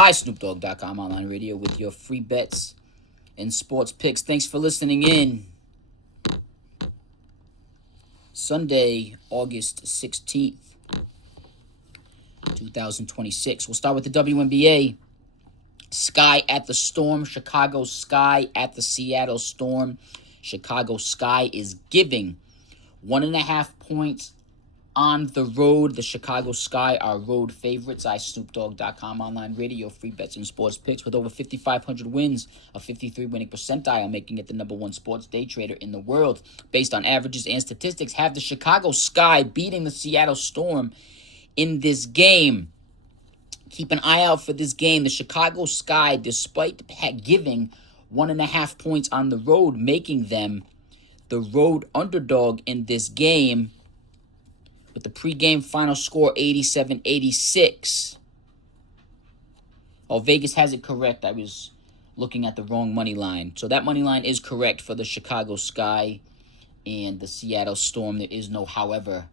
iSnoopDogg.com online radio with your free bets and sports picks. Thanks for listening in. Sunday, August 16th, 2026. We'll start with the WNBA. Sky at the Storm. Chicago Sky at the Seattle Storm. Chicago Sky is giving 1.5 points on the road. The Chicago Sky are road favorites. iSnoopDogg.com online radio, free bets and sports picks with over 5,500 wins, a 53 winning percentile, making it the #1 sports day trader in the world. Based on averages and statistics, have the Chicago Sky beating the Seattle Storm in this game. Keep an eye out for this game. The Chicago Sky, despite giving 1.5 points on the road, making them the road underdog in this game, with the pregame final score 87-86. Oh, Vegas has it correct. I was looking at the wrong money line. So that money line is correct for the Chicago Sky and the Seattle Storm. There is no however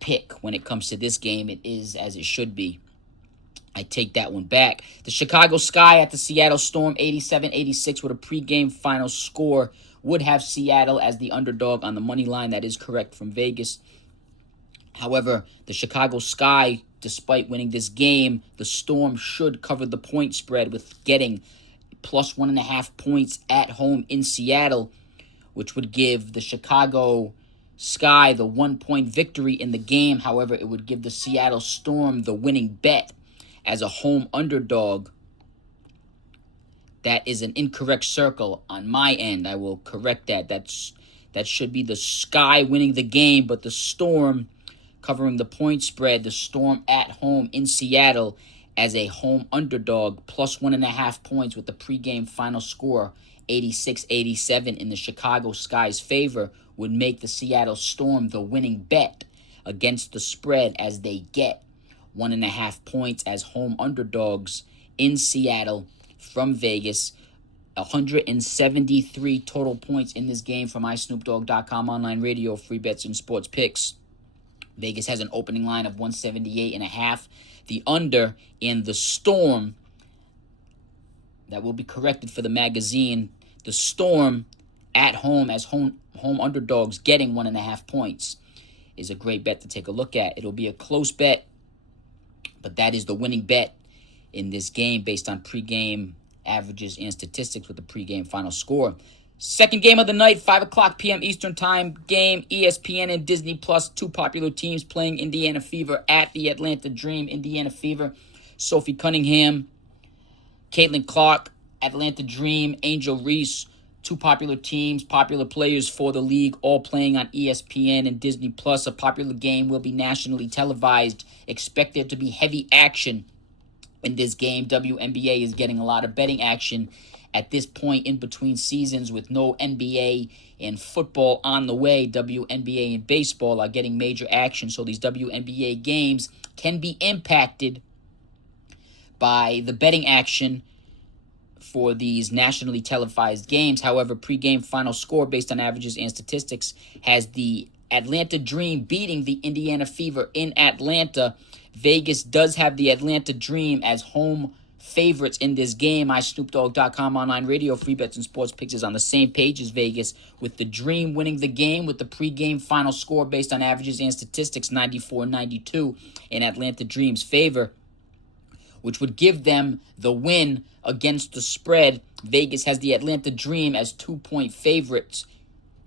pick when it comes to this game. It is as it should be. I take that one back. The Chicago Sky at the Seattle Storm, 87-86 with a pregame final score, would have Seattle as the underdog on the money line. That is correct from Vegas. However, the Chicago Sky, despite winning this game, the Storm should cover the point spread with getting plus 1.5 points at home in Seattle, which would give the Chicago Sky the 1-point victory in the game. However, it would give the Seattle Storm the winning bet as a home underdog. That is an incorrect circle on my end. I will correct that. That should be the Sky winning the game, but the Storm covering the point spread. The Storm at home in Seattle as a home underdog, plus 1.5 points with the pregame final score 86-87 in the Chicago Sky's favor, would make the Seattle Storm the winning bet against the spread, as they get 1.5 points as home underdogs in Seattle from Vegas. 173 total points in this game from iSnoopDogg.com online radio, free bets and sports picks. Vegas has an opening line of 178.5. The under in the Storm, that will be corrected for the magazine. The Storm at home as home underdogs getting 1.5 points is a great bet to take a look at. It'll be a close bet, but that is the winning bet in this game based on pregame averages and statistics with the pregame final score. Second game of the night, 5 o'clock p.m. Eastern Time game. ESPN and Disney Plus, two popular teams playing Indiana Fever at the Atlanta Dream. Indiana Fever, Sophie Cunningham, Caitlin Clark. Atlanta Dream, Angel Reese, two popular teams, popular players for the league, all playing on ESPN and Disney Plus. A popular game will be nationally televised. Expect there to be heavy action in this game. WNBA is getting a lot of betting action at this point in between seasons, with no NBA and football on the way. WNBA and baseball are getting major action, so these WNBA games can be impacted by the betting action for these nationally televised games. However, pregame final score based on averages and statistics has the Atlanta Dream beating the Indiana Fever in Atlanta. Vegas does have the Atlanta Dream as home favorites in this game. iSnoopDogg.com online radio, free bets and sports picks is on the same page as Vegas, with the Dream winning the game with the pregame final score based on averages and statistics 94-92 in Atlanta Dream's favor, which would give them the win against the spread. Vegas has the Atlanta Dream as 2-point favorites,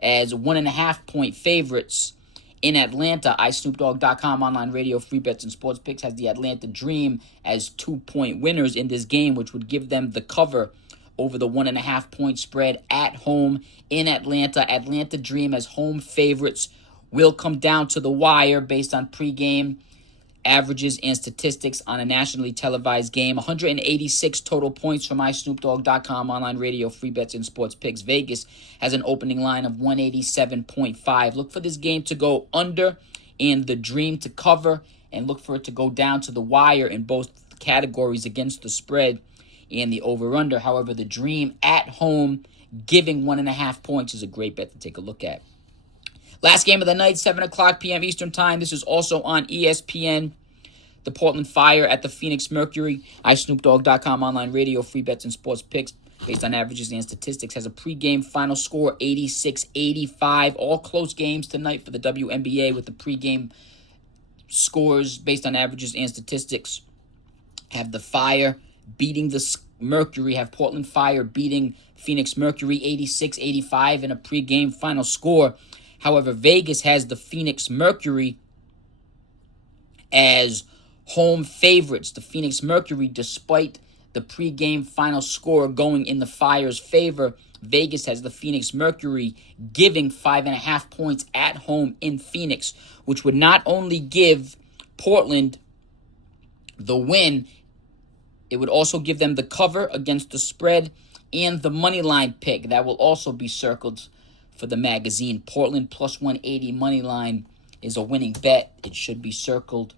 as 1.5-point favorites in Atlanta. iSnoopDogg.com online radio, free bets and sports picks has the Atlanta Dream as 2-point winners in this game, which would give them the cover over the 1.5-point spread at home in Atlanta. Atlanta Dream as home favorites will come down to the wire based on pregame averages and statistics on a nationally televised game. 186 total points from iSnoopDogg.com online radio, free bets and sports picks. Vegas has an opening line of 187.5. Look for this game to go under and the Dream to cover, and look for it to go down to the wire in both categories against the spread and the over-under. However, the Dream at home giving 1.5 points is a great bet to take a look at. Last game of the night, 7 o'clock p.m. Eastern Time. This is also on ESPN. the Portland Fire at the Phoenix Mercury. iSnoopDogg.com online radio, free bets and sports picks based on averages and statistics has a pregame final score 86-85. All close games tonight for the WNBA with the pregame scores based on averages and statistics. Have the Fire beating the Mercury, have Portland Fire beating Phoenix Mercury 86-85 in a pregame final score. However, Vegas has the Phoenix Mercury as home favorites. The Phoenix Mercury, despite the pregame final score going in the Fire's favor, Vegas has the Phoenix Mercury giving 5.5 points at home in Phoenix, which would not only give Portland the win, it would also give them the cover against the spread and the money line pick. That will also be circled for the magazine. Portland plus 180 money line is a winning bet. It should be circled.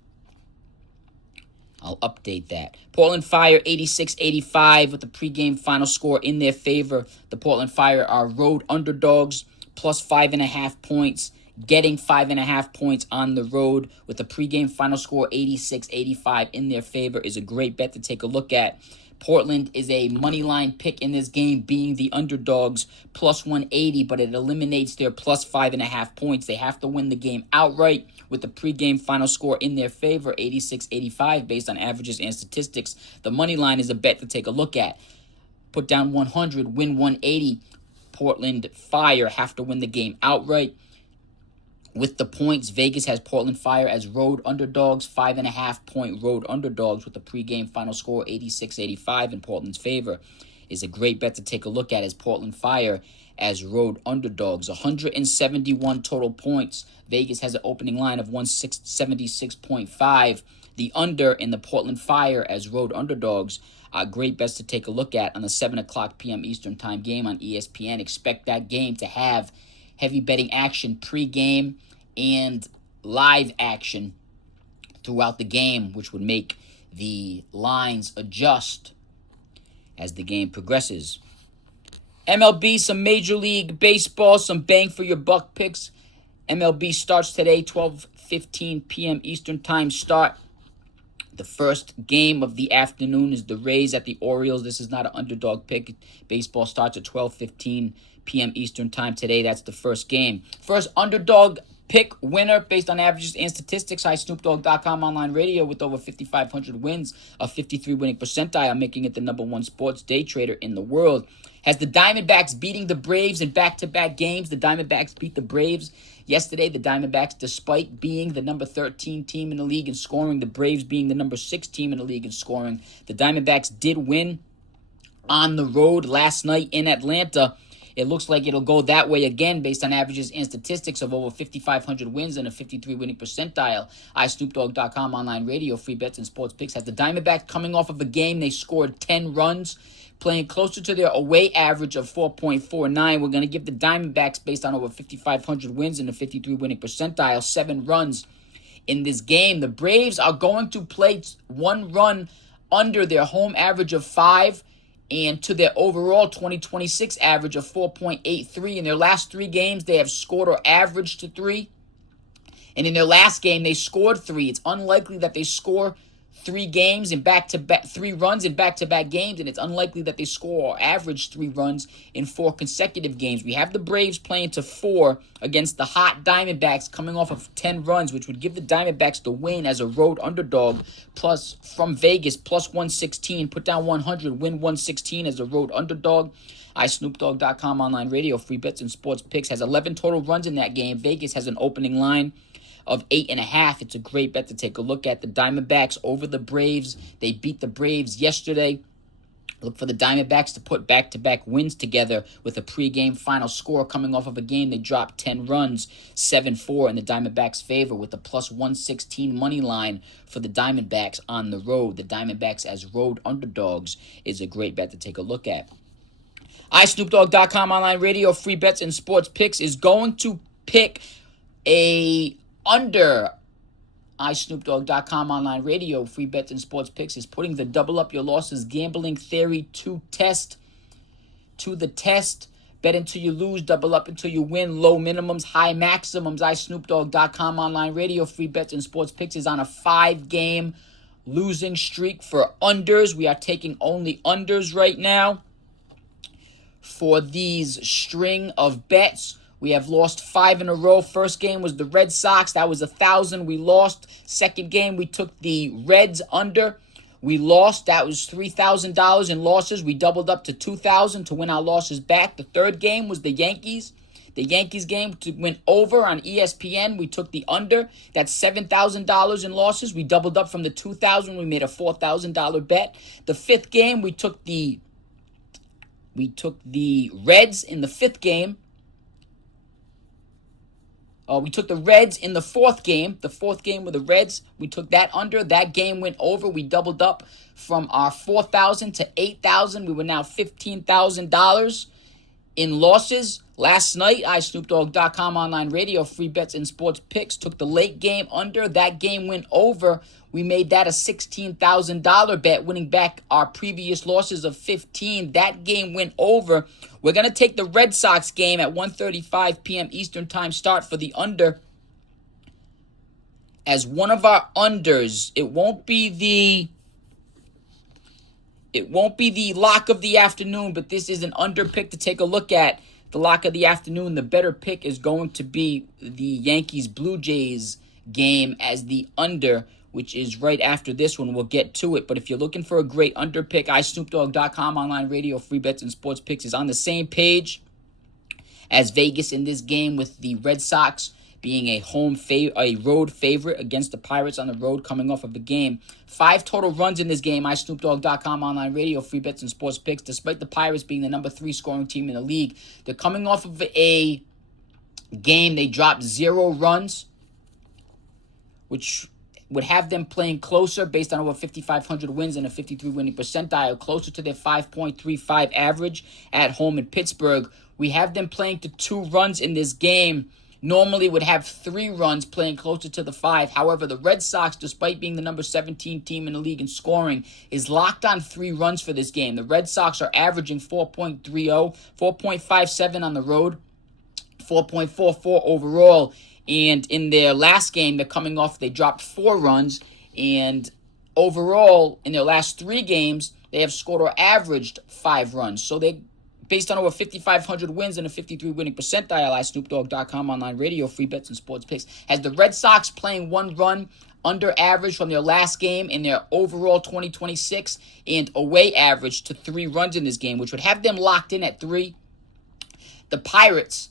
I'll update that. Portland Fire 86-85 with the pregame final score in their favor. The Portland Fire are road underdogs plus 5.5 points, getting 5.5 points on the road with the pregame final score 86-85 in their favor is a great bet to take a look at. Portland is a money line pick in this game, being the underdogs plus 180, but it eliminates their plus 5.5 points. They have to win the game outright with the pregame final score in their favor, 86-85, based on averages and statistics. The money line is a bet to take a look at. Put down 100, win 180. Portland Fire have to win the game outright. With the points, Vegas has Portland Fire as road underdogs, 5.5 point road underdogs with the pregame final score 86-85 in Portland's favor. Is a great bet to take a look at as Portland Fire as road underdogs. 171 total points. Vegas has an opening line of 176.5. The under in the Portland Fire as road underdogs are great bets to take a look at on the 7 o'clock p.m. Eastern Time game on ESPN. Expect that game to have heavy betting action pre-game and live action throughout the game, which would make the lines adjust as the game progresses. MLB, some Major League Baseball, some bang for your buck picks. MLB starts today, 12:15 p.m. Eastern Time start. The first game of the afternoon is the Rays at the Orioles. This is not an underdog pick. Baseball starts at 12:15 p.m. Eastern Time today. That's the first game. First underdog pick winner based on averages and statistics. iSnoopDogg.com online radio with over 5,500 wins, a 53 winning percentile, making it the #1 sports day trader in the world. Has the Diamondbacks beating the Braves in back-to-back games. The Diamondbacks beat the Braves yesterday. The Diamondbacks, despite being the number 13 team in the league in scoring, the Braves being the number 6 team in the league in scoring, the Diamondbacks did win on the road last night in Atlanta. It looks like it'll go that way again based on averages and statistics of over 5,500 wins and a 53 winning percentile. iSnoopDogg.com online radio, free bets and sports picks has the Diamondbacks coming off of a game they scored 10 runs, playing closer to their away average of 4.49. We're going to give the Diamondbacks, based on over 5,500 wins and a 53 winning percentile, 7 runs in this game. The Braves are going to play 1 run under their home average of 5 and to their overall 2026 average of 4.83. In their last 3 games, they have scored or averaged to 3. And in their last game, they scored 3. It's unlikely that they score 3 games in back-to-back, 3 runs in back-to-back games, and it's unlikely that they score or average 3 runs in 4 consecutive games. We have the Braves playing to 4 against the hot Diamondbacks coming off of 10 runs, which would give the Diamondbacks the win as a road underdog, plus from Vegas, plus 116. Put down 100, win 116 as a road underdog. iSnoopDogg.com online radio, free bets and sports picks has 11 total runs in that game. Vegas has an opening line of 8.5. It's a great bet to take a look at. The Diamondbacks over the Braves. They beat the Braves yesterday. Look for the Diamondbacks to put back-to-back wins together with a pregame final score coming off of a game they dropped 10 runs, 7-4 in the Diamondbacks' favor with a plus 116 money line for the Diamondbacks on the road. The Diamondbacks as road underdogs is a great bet to take a look at. iSnoopDogg.com online radio, free bets and sports picks is going to pick a under. iSnoopDogg.com online radio, free bets and sports picks is putting the double up your losses gambling theory to the test. Bet until you lose, double up until you win. Low minimums, high maximums. iSnoopDogg.com online radio, free bets and sports picks is on a 5-game losing streak for unders. We are taking only unders right now for these string of bets. We have lost 5 in a row. First game was the Red Sox. That was 1,000. We lost. Second game, we took the Reds under. We lost. That was $3,000 in losses. We doubled up to $2,000 to win our losses back. The third game was the Yankees. The Yankees game went over on ESPN. We took the under. That's $7,000 in losses. We doubled up from the $2,000. We made a $4,000 bet. The fifth game, we took the Reds in the fifth game. We took the Reds in the fourth game. The fourth game with the Reds, we took that under. That game went over. We doubled up from our $4,000 to $8,000. We were now $15,000 in losses. Last night, iSnoopDogg.com online radio, free bets and sports picks, took the late game under. That game went over. We made that a $16,000 bet, winning back our previous losses of $15,000. That game went over. We're going to take the Red Sox game at 1:35 p.m. Eastern Time start for the under as one of our unders. It won't be the lock of the afternoon, but this is an under pick to take a look at. The lock of the afternoon, the better pick is going to be the Yankees-Blue Jays game as the under, which is right after this one. We'll get to it. But if you're looking for a great under pick, iSnoopDogg.com online radio, free bets and sports picks is on the same page as Vegas in this game, with the Red Sox being a road favorite against the Pirates on the road coming off of the game. 5 total runs in this game. iSnoopDogg.com online radio, free bets and sports picks. Despite the Pirates being the number 3 scoring team in the league, they're coming off of a game they dropped 0 runs, which would have them playing closer based on over 5,500 wins and a 53 winning percentile, closer to their 5.35 average at home in Pittsburgh. We have them playing to 2 runs in this game. Normally would have 3 runs, playing closer to the 5. However, the Red Sox, despite being the number 17 team in the league in scoring, is locked on 3 runs for this game. The Red Sox are averaging 4.30, 4.57 on the road, 4.44 overall. And in their last game, they dropped 4 runs. And overall, in their last 3 games, they have scored or averaged 5 runs. So they, based on over 5,500 wins and a 53 winning percentile, iSnoopDogg.com online radio, free bets and sports picks, has the Red Sox playing 1 run under average from their last game in their overall 2026 and away average to 3 runs in this game, which would have them locked in at 3. The Pirates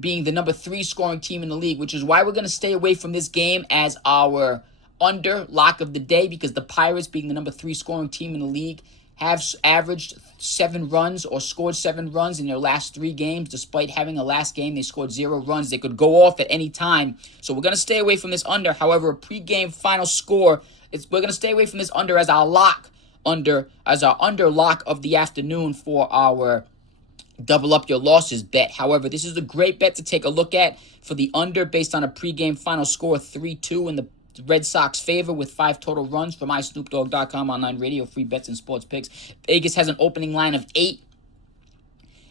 being the number 3 scoring team in the league, which is why we're going to stay away from this game as our under lock of the day, because the Pirates, being the number 3 scoring team in the league, have averaged 7 runs or scored 7 runs in their last 3 games. Despite having a last game, they scored 0 runs. They could go off at any time. So we're going to stay away from this under. However, a pregame final score, we're going to stay away from this under as our under lock of the afternoon for our double up your losses bet. However, this is a great bet to take a look at for the under based on a pregame final score of 3-2 in the Red Sox favor with 5 total runs from iSnoopDogg.com online radio, free bets and sports picks. Vegas has an opening line of 8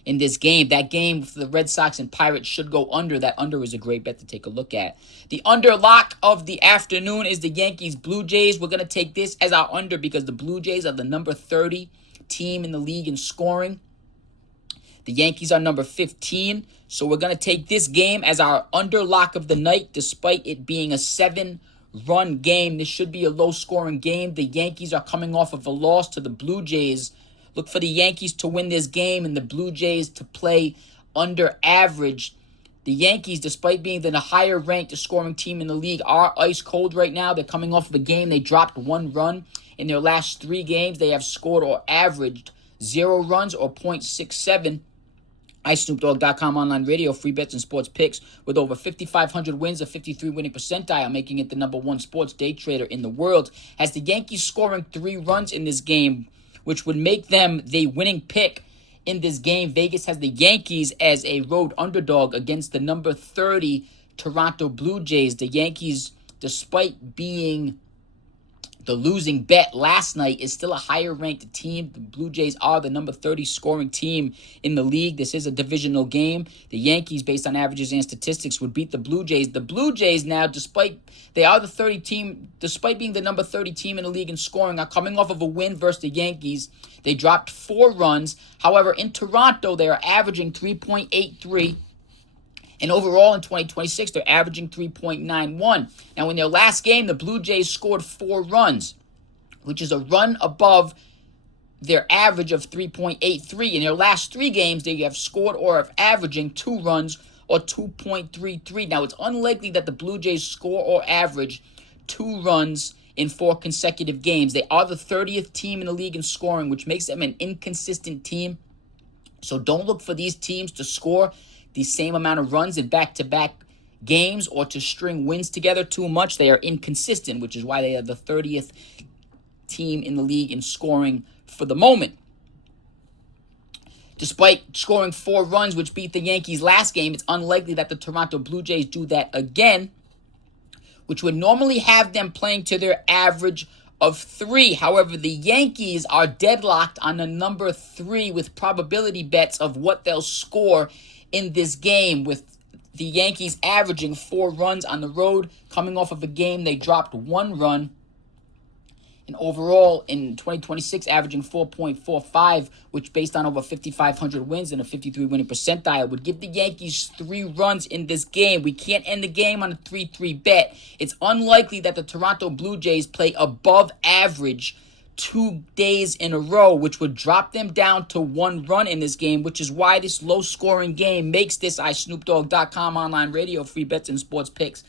in this game. That game for the Red Sox and Pirates should go under. That under is a great bet to take a look at. The under lock of the afternoon is the Yankees-Blue Jays. We're going to take this as our under because the Blue Jays are the number 30 team in the league in scoring. The Yankees are number 15. So we're going to take this game as our under lock of the night, despite it being a 7-run game. This should be a low-scoring game. The Yankees are coming off of a loss to the Blue Jays. Look for the Yankees to win this game and the Blue Jays to play under average. The Yankees, despite being the higher-ranked scoring team in the league, are ice cold right now. They're coming off of a game. They dropped 1 run. In their last 3 games, they have scored or averaged 0 runs or .67. iSnoopDogg.com online radio, free bets and sports picks with over 5,500 wins, a 53 winning percentile, making it the number 1 sports day trader in the world. Has the Yankees scoring 3 runs in this game, which would make them the winning pick in this game. Vegas has the Yankees as a road underdog against the number 30 Toronto Blue Jays. The Yankees, despite being the losing bet last night is still a higher ranked team. The Blue Jays are the number 30 scoring team in the league. This is a divisional game. The Yankees, based on averages and statistics, would beat the Blue Jays. The Blue Jays now, despite they are the 30 team, despite being the number 30 team in the league in scoring, are coming off of a win versus the Yankees. They dropped 4 runs. However, in Toronto, they are averaging 3.83. And overall in 2026, they're averaging 3.91. Now, in their last game, the Blue Jays scored 4 runs, which is a run above their average of 3.83. In their last 3 games, they have scored or have averaging 2 runs or 2.33. Now, it's unlikely that the Blue Jays score or average 2 runs in 4 consecutive games. They are the 30th team in the league in scoring, which makes them an inconsistent team. So don't look for these teams to score the same amount of runs in back-to-back games or to string wins together too much. They are inconsistent, which is why they are the 30th team in the league in scoring for the moment. Despite scoring 4 runs, which beat the Yankees last game, it's unlikely that the Toronto Blue Jays do that again, which would normally have them playing to their average of 3. However, the Yankees are deadlocked on the number 3 with probability bets of what they'll score in this game, with the Yankees averaging 4 runs on the road, coming off of a game they dropped 1 run, and overall in 2026 averaging 4.45, which based on over 5,500 wins and a 53 winning percentile would give the Yankees 3 runs in this game. We can't end the game on a 3-3 bet. It's unlikely that the Toronto Blue Jays play above average 2 days in a row, which would drop them down to 1 run in this game, which is why this low-scoring game makes this iSnoopDogg.com online radio free bets and sports picks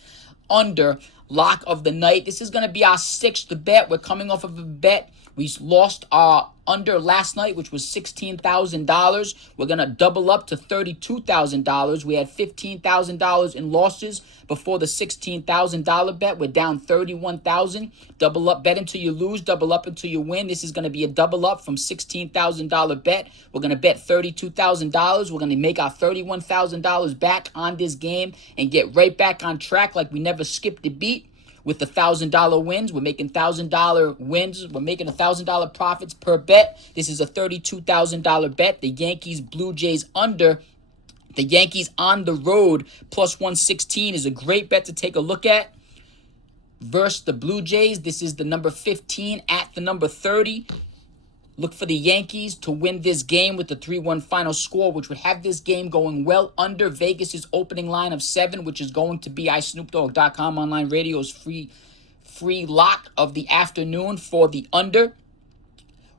under lock of the night. This is going to be our 6th bet. We're coming off of a bet. We lost our under last night, which was $16,000. We're going to double up to $32,000. We had $15,000 in losses before the $16,000 bet. We're down $31,000. Double up, bet until you lose, double up until you win. This is going to be a double up from $16,000 bet. We're going to bet $32,000. We're going to make our $31,000 back on this game and get right back on track like we never skipped a beat. With the $1,000 wins, we're making $1,000 wins. We're making $1,000 profits per bet. This is a $32,000 bet. The Yankees Blue Jays under. The Yankees on the road plus 116 is a great bet to take a look at. Versus the Blue Jays, this is the number 15 at the number 30. Look for the Yankees to win this game with the 3-1 final score, which would have this game going well under Vegas's opening line of 7, which is going to be iSnoopDogg.com online radio's free lock of the afternoon for the under.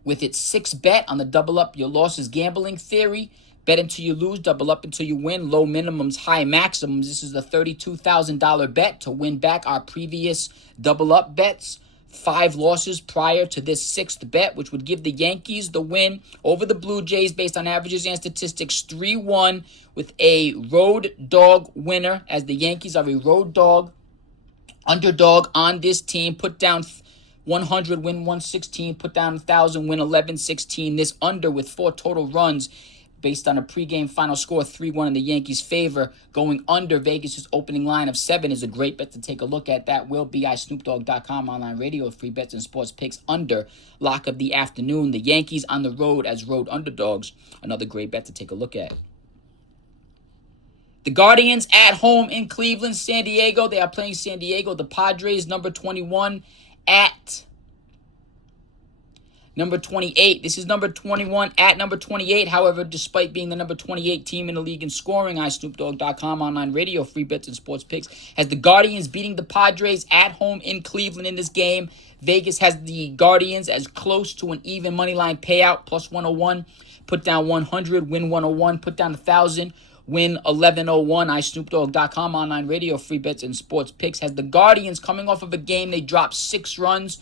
With its 6 bet on the double up your losses gambling theory. Bet until you lose, double up until you win. Low minimums, high maximums. This is the $32,000 bet to win back our previous double up bets. 5 losses prior to this 6th bet, which would give the Yankees the win over the Blue Jays based on averages and statistics 3-1 with a road dog winner, as the Yankees are a road dog underdog on this team. Put down 100, win 116, put down 1,000, win 11-16. This under with 4 total runs based on a pregame final score 3-1 in the Yankees' favor. Going under Vegas' opening line of 7 is a great bet to take a look at. That will be iSnoopDogg.com online radio free bets and sports picks under lock of the afternoon. The Yankees on the road as road underdogs. Another great bet to take a look at. The Guardians at home in Cleveland, San Diego. They are playing San Diego. The Padres, number 21 at number 28. This is number 21 at number 28. However, despite being the number 28 team in the league in scoring, iSnoopDogg.com online radio, free bets and sports picks, has the Guardians beating the Padres at home in Cleveland in this game. Vegas has the Guardians as close to an even money line payout, plus 101. Put down 100, win 101. Put down 1,000, win 1101. iSnoopDogg.com online radio, free bets and sports picks, has the Guardians coming off of a game they dropped 6 runs.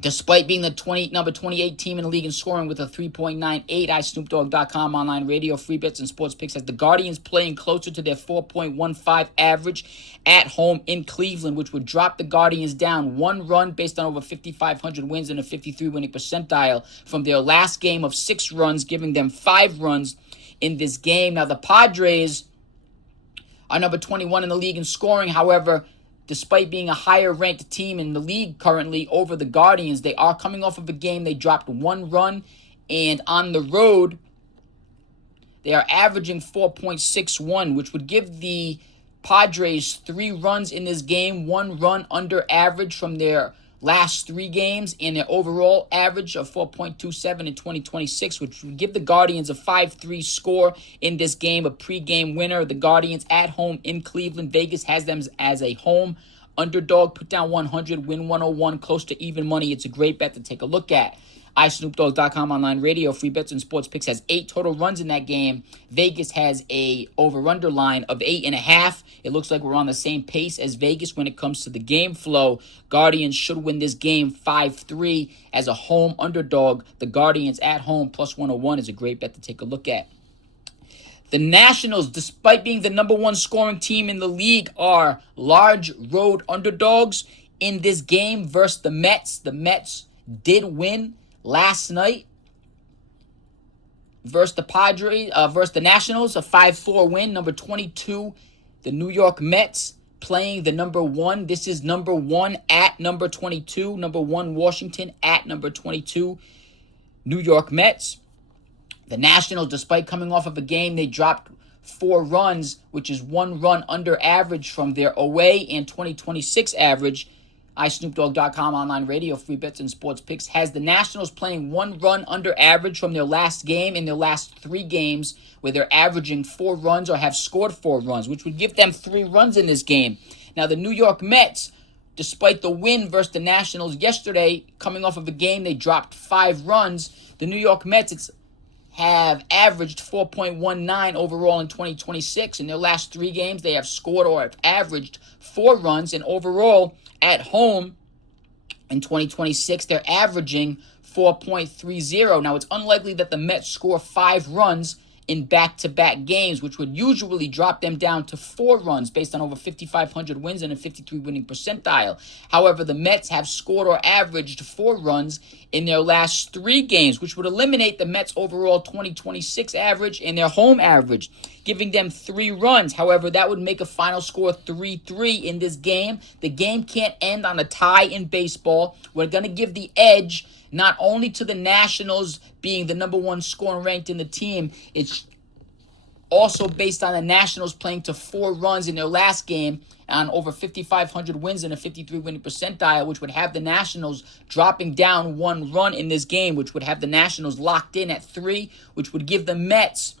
Despite being the number 28 team in the league in scoring with a 3.98, iSnoopDogg.com online radio, free bets and sports picks, has the Guardians playing closer to their 4.15 average at home in Cleveland, which would drop the Guardians down 1 run based on over 5,500 wins and a 53 winning percentile from their last game of 6 runs, giving them 5 runs in this game. Now, the Padres are number 21 in the league in scoring. However, despite being a higher-ranked team in the league currently over the Guardians, they are coming off of a game they dropped 1 run, and on the road, they are averaging 4.61, which would give the Padres 3 runs in this game, 1 run under average from their last 3 games, and their overall average of 4.27 in 2026, which would give the Guardians a 5-3 score in this game, a pregame winner. The Guardians at home in Cleveland. Vegas has them as a home underdog. Put down 100, win 101, close to even money. It's a great bet to take a look at. iSnoopDogg.com online radio, free bets and sports picks has 8 total runs in that game. Vegas has a over-under line of 8.5. It looks like we're on the same pace as Vegas when it comes to the game flow. Guardians should win this game 5-3 as a home underdog. The Guardians at home plus 101 is a great bet to take a look at. The Nationals, despite being the number 1 scoring team in the league, are large road underdogs in this game versus the Mets. The Mets did win last night versus the Padres, versus the Nationals, a 5-4 win. Number 22, the New York Mets playing the number 1. This is number 1 at number 22. Number 1, Washington at number 22, New York Mets. The Nationals, despite coming off of a game, they dropped 4 runs, which is 1 run under average from their away and 2026 average. iSnoopDogg.com online radio, free bets and sports picks has the Nationals playing 1 run under average from their last game in their last 3 games, where they're averaging 4 runs or have scored 4 runs, which would give them 3 runs in this game. Now, the New York Mets, despite the win versus the Nationals yesterday, coming off of a game they dropped 5 runs, the New York Mets have averaged 4.19 overall in 2026. In their last 3 games, they have scored or have averaged 4 runs, and overall, at home in 2026, they're averaging 4.30. Now, it's unlikely that the Mets score 5 runs in back-to-back games, which would usually drop them down to 4 runs based on over 5,500 wins and a 53 winning percentile. However, the Mets have scored or averaged 4 runs in their last 3 games, which would eliminate the Mets' overall 2026 average and their home average, giving them 3 runs. However, that would make a final score 3-3 in this game. The game can't end on a tie in baseball. We're going to give the edge not only to the Nationals being the number 1 scoring ranked in the team, it's also based on the Nationals playing to 4 runs in their last game on over 5,500 wins and a 53 winning percentile, which would have the Nationals dropping down 1 run in this game, which would have the Nationals locked in at 3, which would give the Mets,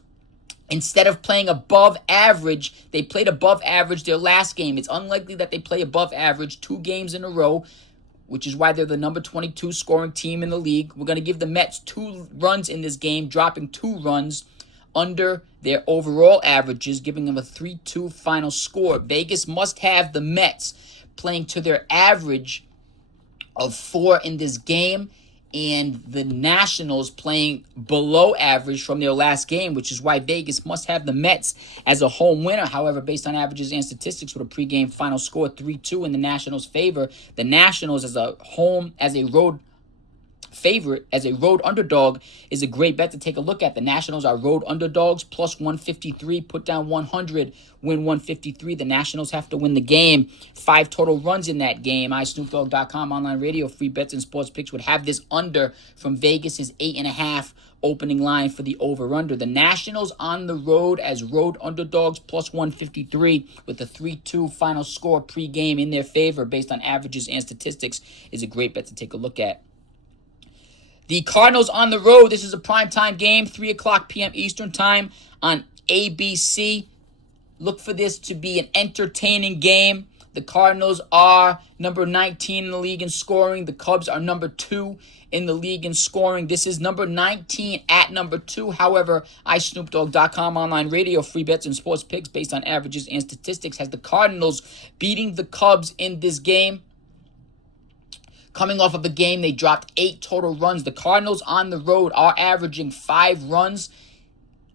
instead of playing above average, they played above average their last game. It's unlikely that they play above average 2 games in a row, which is why they're the number 22 scoring team in the league. We're going to give the Mets 2 runs in this game, dropping 2 runs under their overall averages, giving them a 3-2 final score. Vegas must have the Mets playing to their average of 4 in this game, and the Nationals playing below average from their last game, which is why Vegas must have the Mets as a home winner. However, based on averages and statistics, with a pregame final score 3-2 in the Nationals' favor, the Nationals as a road favorite, as a road underdog, is a great bet to take a look at. The Nationals are road underdogs, plus 153, put down 100, win 153. The Nationals have to win the game. 5 total runs in that game. iSnoopDogg.com online radio, free bets and sports picks would have this under from Vegas's 8.5 opening line for the over-under. The Nationals on the road as road underdogs, plus 153, with a 3-2 final score pregame in their favor based on averages and statistics, is a great bet to take a look at. The Cardinals on the road. This is a primetime game, 3 o'clock p.m. Eastern time on ABC. Look for this to be an entertaining game. The Cardinals are number 19 in the league in scoring. The Cubs are number 2 in the league in scoring. This is number 19 at number 2. However, iSnoopDogg.com online radio, free bets and sports picks based on averages and statistics has the Cardinals beating the Cubs in this game. Coming off of a game, they dropped 8 total runs. The Cardinals on the road are averaging 5 runs,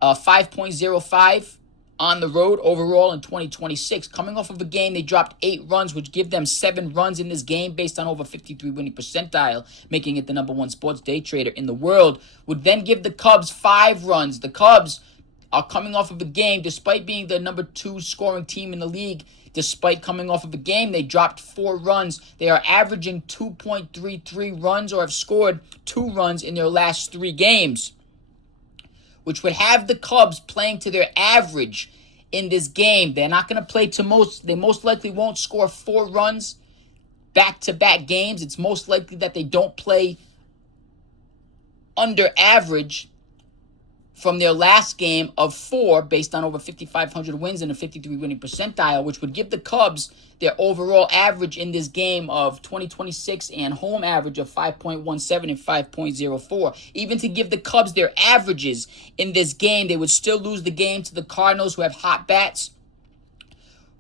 5.05 on the road overall in 2026. Coming off of a game, they dropped 8 runs, which give them 7 runs in this game based on over 53 winning percentile, making it the number 1 sports day trader in the world. Would then give the Cubs 5 runs. The Cubs are coming off of a game, despite being the number 2 scoring team in the league, Despite coming off of a game, they dropped 4 runs. They are averaging 2.33 runs or have scored 2 runs in their last 3 games, which would have the Cubs playing to their average in this game. They're not going to play to they most likely won't score 4 runs back-to-back games. It's most likely that they don't play under average from their last game of 4 based on over 5,500 wins and a 53 winning percentile, which would give the Cubs their overall average in this game of 2026 and home average of 5.17 and 5.04. Even to give the Cubs their averages in this game, they would still lose the game to the Cardinals, who have hot bats,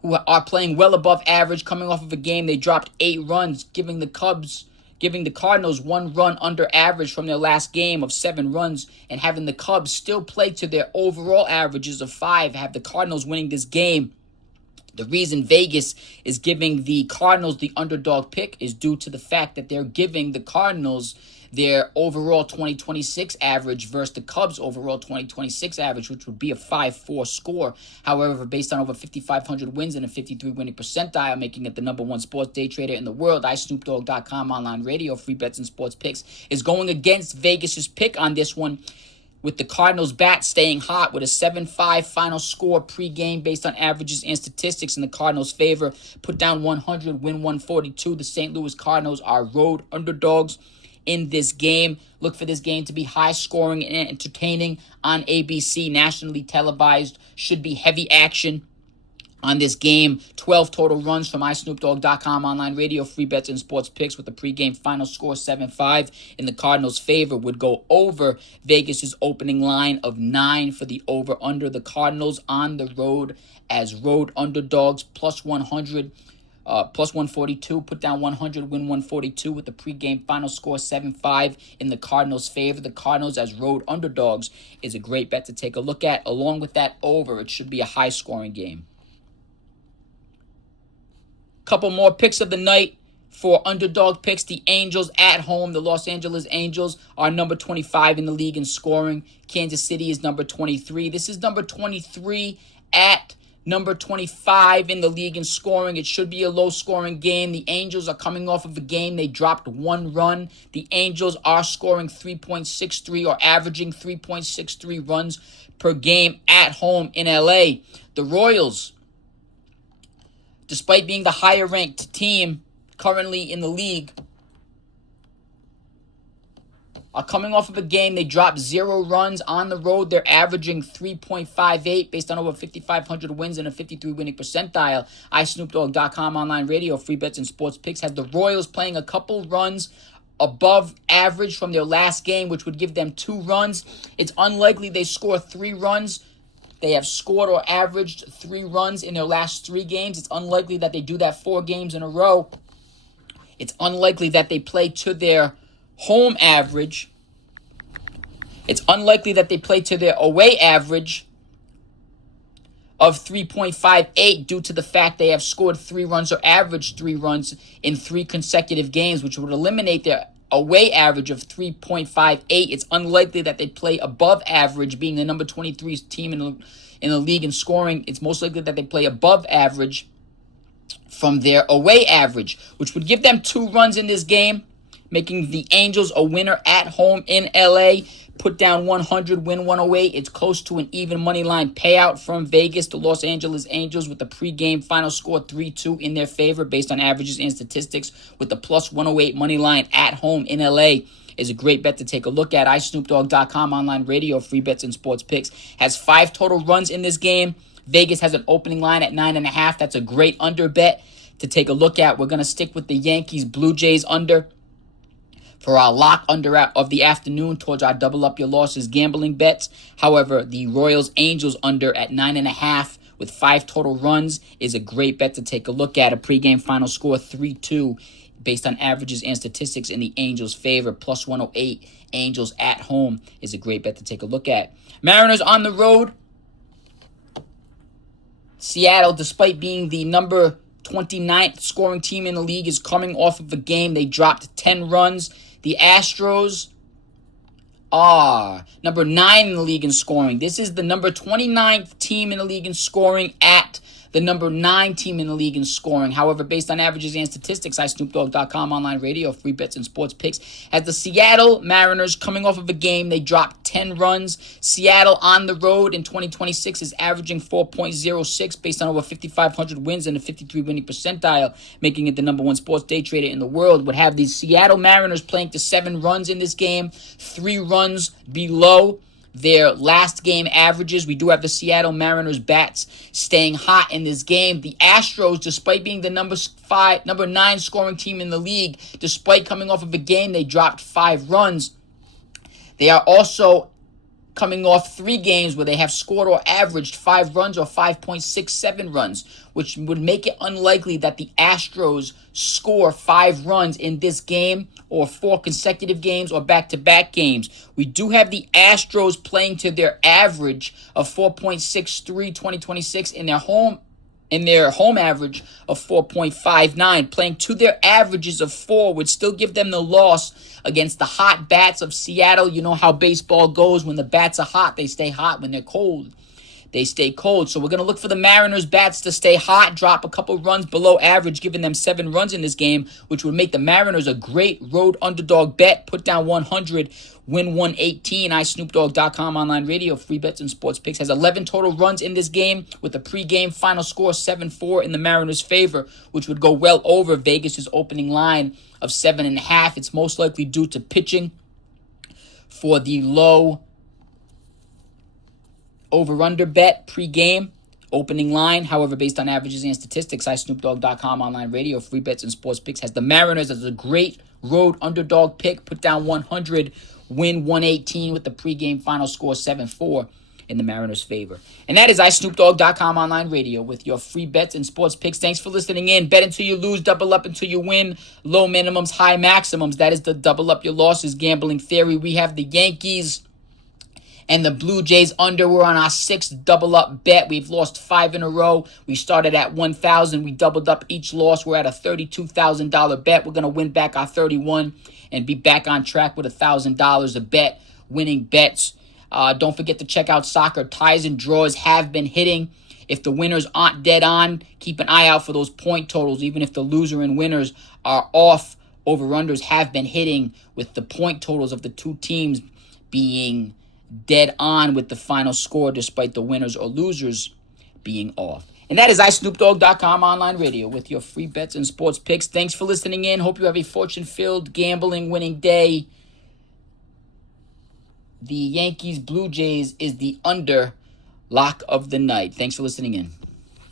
who are playing well above average. Coming off of a game, they dropped 8 runs, giving the Cardinals 1 run under average from their last game of 7 runs, and having the Cubs still play to their overall averages of 5, have the Cardinals winning this game. The reason Vegas is giving the Cardinals the underdog pick is due to the fact that they're giving the Cardinals their overall 2026 average versus the Cubs' overall 2026 average, which would be a 5-4 score. However, based on over 5,500 wins and a 53 winning percentile, making it the #1 sports day trader in the world, iSnoopDogg.com online radio, free bets and sports picks, is going against Vegas's pick on this one, with the Cardinals bat staying hot with a 7-5 final score pregame based on averages and statistics in the Cardinals' favor. Put down 100, win 142. The St. Louis Cardinals are road underdogs in this game. Look for this game to be high scoring and entertaining on ABC, nationally televised. Should be heavy action on this game. 12 total runs from iSnoopDogg.com online radio, free bets and sports picks, with the pregame final score 7-5 in the Cardinals' favor. Would go over Vegas's opening line of 9 for the over-under. The Cardinals on the road as road underdogs, plus 100. Plus 142, put down 100, win 142, with the pregame final score 7-5 in the Cardinals' favor. The Cardinals as road underdogs is a great bet to take a look at. Along with that over, it should be a high-scoring game. Couple more picks of the night for underdog picks. The Angels at home. The Los Angeles Angels are number 25 in the league in scoring. Kansas City is number 23. This is number 23 at number 25 in the league in scoring. It should be a low-scoring game. The Angels are coming off of a game. They dropped 1 run. The Angels are scoring 3.63 or averaging 3.63 runs per game at home in LA. The Royals, despite being the higher-ranked team currently in the league, are coming off of a game. They dropped 0 runs on the road. They're averaging 3.58 based on over 5,500 wins and a 53 winning percentile. iSnoopDogg.com online radio, free bets and sports picks, has the Royals playing a couple runs above average from their last game, which would give them 2 runs. It's unlikely they score 3 runs. They have scored or averaged 3 runs in their last 3 games. It's unlikely that they do that 4 games in a row. It's unlikely that they play to their home average. It's unlikely that they play to their away average of 3.58 due to the fact they have scored 3 runs or averaged 3 runs in 3 consecutive games, which would eliminate their away average of 3.58. It's unlikely that they play above average, being the number 23 team in the league in scoring. It's most likely that they play above average from their away average, which would give them 2 runs in this game, making the Angels a winner at home in LA. Put down 100, win 108. It's close to an even money line payout from Vegas. The Los Angeles Angels with the pregame final score 3-2 in their favor based on averages and statistics, with the plus 108 money line at home in LA is a great bet to take a look at. iSnoopDogg.com online radio, free bets and sports picks, has 5 total runs in this game. Vegas has an opening line at 9.5. That's a great under bet to take a look at. We're going to stick with the Yankees Blue Jays under for our lock under of the afternoon towards our double up your losses gambling bets. However, the Royals Angels under at 9.5 with 5 total runs is a great bet to take a look at. A pregame final score 3-2 based on averages and statistics in the Angels' favor. Plus 108 Angels at home is a great bet to take a look at. Mariners on the road. Seattle, despite being the number 29th scoring team in the league, is coming off of a game. They dropped 10 runs. The Astros are number 9 in the league in scoring. This is the number 29th team in the league in scoring at the number 9 team in the league in scoring. However, based on averages and statistics, iSnoopDogg.com online radio, free bets and sports picks, has the Seattle Mariners coming off of a game. They dropped 10 runs. Seattle on the road in 2026 is averaging 4.06 based on over 5,500 wins and a 53 winning percentile, making it the number 1 sports day trader in the world. Would have the Seattle Mariners playing to 7 runs in this game, 3 runs below their last game averages. We do have the Seattle Mariners bats staying hot in this game. The Astros, despite being the number 9 scoring team in the league, despite coming off of a game they dropped 5 runs, they are also coming off 3 games where they have scored or averaged 5 runs or 5.67 runs, which would make it unlikely that the Astros score 5 runs in this game or 4 consecutive games or back-to-back games. We do have the Astros playing to their average of 4.63 2026 in their home average of 4.59. Playing to their averages of 4 would still give them the loss against the hot bats of Seattle. You know how baseball goes. When the bats are hot, they stay hot. When they're cold, they stay cold. So we're going to look for the Mariners bats to stay hot, drop a couple runs below average, giving them 7 runs in this game, which would make the Mariners a great road underdog bet. Put down 100, win 118. iSnoopDogg.com online radio, free bets and sports picks. Has 11 total runs in this game with a pregame final score 7-4 in the Mariners' favor, which would go well over Vegas' opening line of 7.5. It's most likely due to pitching for the low over-under bet pregame opening line. However, based on averages and statistics, iSnoopDogg.com online radio, free bets and sports picks has the Mariners as a great road underdog pick. Put down 100, win 118 with the pregame final score 7-4 in the Mariners' favor. And that is iSnoopDogg.com online radio with your free bets and sports picks. Thanks for listening in. Bet until you lose, double up until you win. Low minimums, high maximums. That is the double up your losses gambling theory. We have the Yankees and the Blue Jays under. We're on our 6th double-up bet. We've lost 5 in a row. We started at 1,000. We doubled up each loss. We're at a $32,000 bet. We're going to win back our 31 and be back on track with $1,000 a bet, winning bets. Don't forget to check out soccer. Ties and draws have been hitting. If the winners aren't dead on, keep an eye out for those point totals. Even if the loser and winners are off, over-unders have been hitting with the point totals of the 2 teams being dead on with the final score despite the winners or losers being off. And that is iSnoopDogg.com online radio with your free bets and sports picks. Thanks for listening in. Hope you have a fortune-filled gambling winning day. The Yankees Blue Jays is the under lock of the night. Thanks for listening in.